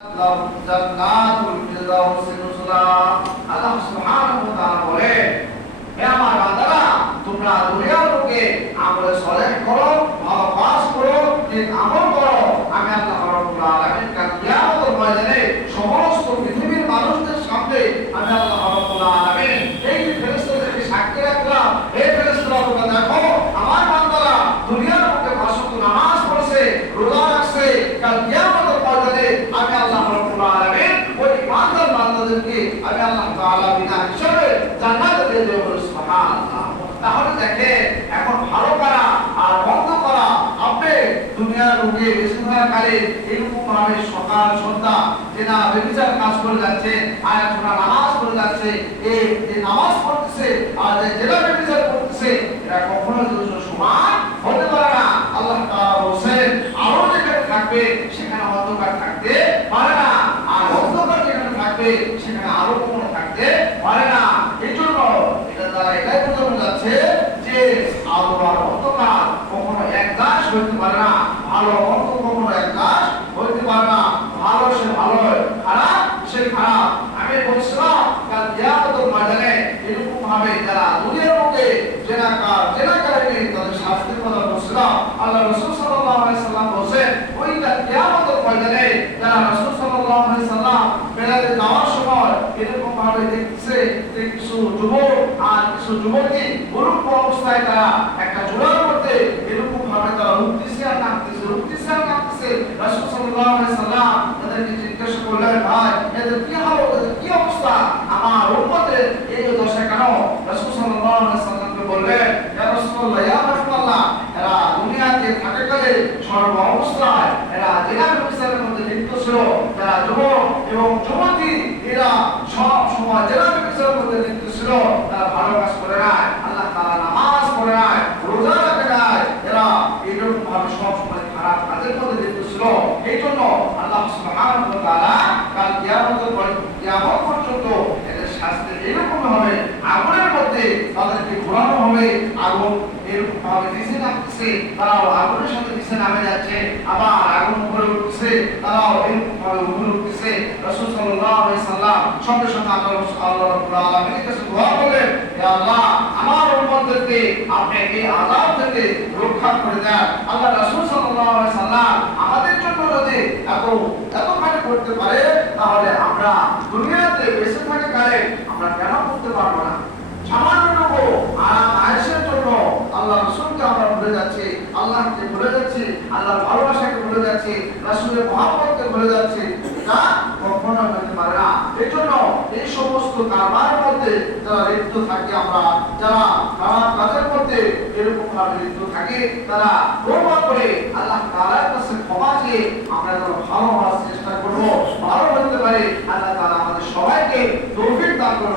জান্নাতুল ফিরদাউস নুজুলা। আল্লাহ সুবহানাহু ওয়া তাআলা বলেন, হে আমার বান্দারা, তোমরা দুনিয়ার লোকে আমলে সালেহ করো, ভালো কাজ করো, নেক আমল করো। আমি আল্লাহ রাব্বুল আলামিন কাল কিয়ামতের ময়দানে সমস্ত পৃথিবীর মানুষদের সামনে আমি আল্লাহ রাব্বুল আলামিন এই ফেরেশতাদেরকে সাক্ষী রাখলাম, হে ফেরেশতারা, তোমরা দেখো আমার বান্দারা দুনিয়ার লোকে পাঁচওয়াক্ত নামাজ পড়ছে, রোজা রাখছে, কাল কিয়ামতের ময়দানে আমি আল্লাহ রাব্বুল আলামিন ওই ইমানদার বান্দাদেরকে আমি আল্লাহ তাআলা বিনা হিসাবে জান্নাতে দিয়ে দেব। সুবহানাল্লাহ। তাহলে দেখেন, এখন ভালো করা আর মন্দ করা, আপনি দুনিয়ার লোকে বেশিরভাগ কালে এরকম ভাবে সকাল সন্ধ্যা যে না বেবিচার কাজ করে যাচ্ছে, আয়াত শোনা নামাজ পড়ে যাচ্ছে, এই নামাজ পড়তেছে আর যেটা বেবিচার করতেছে, এটা কখনো দুজন সমান হতে পারে না। আল্লাহ তাআলা বলেন, আলো যেখানে থাকবে সেখানে অন্ধকার থাকতে পারে না, আর অন্ধকার যেখানে থাকবে সেখানে আলো কখনো থাকতে পারে না। এই জন্য এটা দ্বারা এটাই বোঝানো যাচ্ছে যে আলো আর অন্ধকার কখনো এক দাস হইতে পারে না, ভালো মন্দ কখনো এক দাস হইতে পারে না। ভালো সে ভালো, খারাপ সে খারাপ। আমি বলছিলাম কাল কিয়ামতের ময়দানে এরকম ভাবে যারা দুনিয়ার লোকে জেনাকারী তাদের শাস্তির কথা বলছিলাম। আল্লাহ রাসূল সাল্লাল্লাহু আলাইহি সাল্লাম বলেন, ওই কাল কিয়ামতের ময়দানে যারা রাসূল সাল্লাল্লাহু আলাইহি সাল্লাম বেলাতে যাওয়ার সময় এরকম ভাবে দেখছে যে কিছু যুবক আর কিছু যুবতী মুরুক্ষ অবস্থায় তারা একটা জোড়ার মধ্যে এরকম ভাবে তারা উঠতেছে আর নামতেছে, উঠতেছে আর নামতেছে। রাসূল সাল্লাল্লাহু আলাইহি সাল্লাম তাদেরকে জিজ্ঞাসা করলেন, ভাই এদের কি হালত, এদের কি অবস্থা, আমার উম্মতের এই দশা কেন? রাসূল সাল্লাল্লাহু আলাইহি সাল্লামকে বললেন, ইয়া রাসূলুল্লাহ, ইয়া রাসূলুল্লাহ, এরা দুনিয়াতে থাকাকালে সর্ব অবস্থায় এরা জিনা ব্যভিচারের মধ্যে লিপ্ত ছিল। যারা যুবক এবং যুবতী এরা সব সময় জিনা ব্যভিচারের মধ্যে লিপ্ত ছিল। তারা ভালো কাজ করে নাই, আল্লাহ তাআলা নামাজ পড়ে নাই, রোজা রাখে নাই, এরা এরকম ভাবে সব সময় খারাপ কাজের মধ্যে লিপ্ত ছিল। এই জন্য আল্লাহ সুবহানাহু ওয়া তাআলা কাল কিয়ামত পর্যন্ত এদের শাস্তি এরকম হবে, আগুনের মধ্যে তাদেরকে ঘোরানো হবে, আগুন এরকম ভাবে নিচে নামতেছে, তারাও আগুনের সাথে নিচে নামে যাচ্ছে, আবার আগুন উপরে উঠতেছে, তারাও এরকম ভাবে উপরে উঠতেছে। রাসূল সাল্লাল্লাহু আলাইহি সাল্লাম সঙ্গে সঙ্গে আল্লাহ রাব্বুল আলামিনের কাছে দোয়া করলেন, হে আল্লাহ, আমার উম্মতদেরকে আপনি এই আযাব থেকে রক্ষা করে দেন। আল্লাহ রাসূল সাল্লাল্লাহু আলাইহি সাল্লাম আমাদের জন্য যদি এতখানি করতে পারে, তাহলে আমরা দুনিয়াতে বেঁচে থাকা কালে আমরা কেন করতে পারবো না? সামান্যটুকু আরাম আয়েশের জন্য আল্লাহ রাসূলকে আমরা ভুলে যাচ্ছি, আল্লাহকে ভুলে যাচ্ছি, আল্লাহর ভালোবাসাকে ভুলে যাচ্ছি, রাসূলের মহব্বতকে ভুলে যাচ্ছি। এটা কখনো হতে পারে না। এই জন্য এই সমস্ত কারবারের মধ্যে যারা লিপ্ত থাকি, আমরা যারা খারাপ কাজের মধ্যে এরকম ভাবে লিপ্ত থাকি, তারা তওবা করে আল্লাহ তাআলার কাছে ক্ষমা চেয়ে আমরা যেন ভালো হওয়ার চেষ্টা করব, ভালো হতে পারি। আল্লাহ তাআলা আমাদের সবাইকে তৌফিক দান করুন।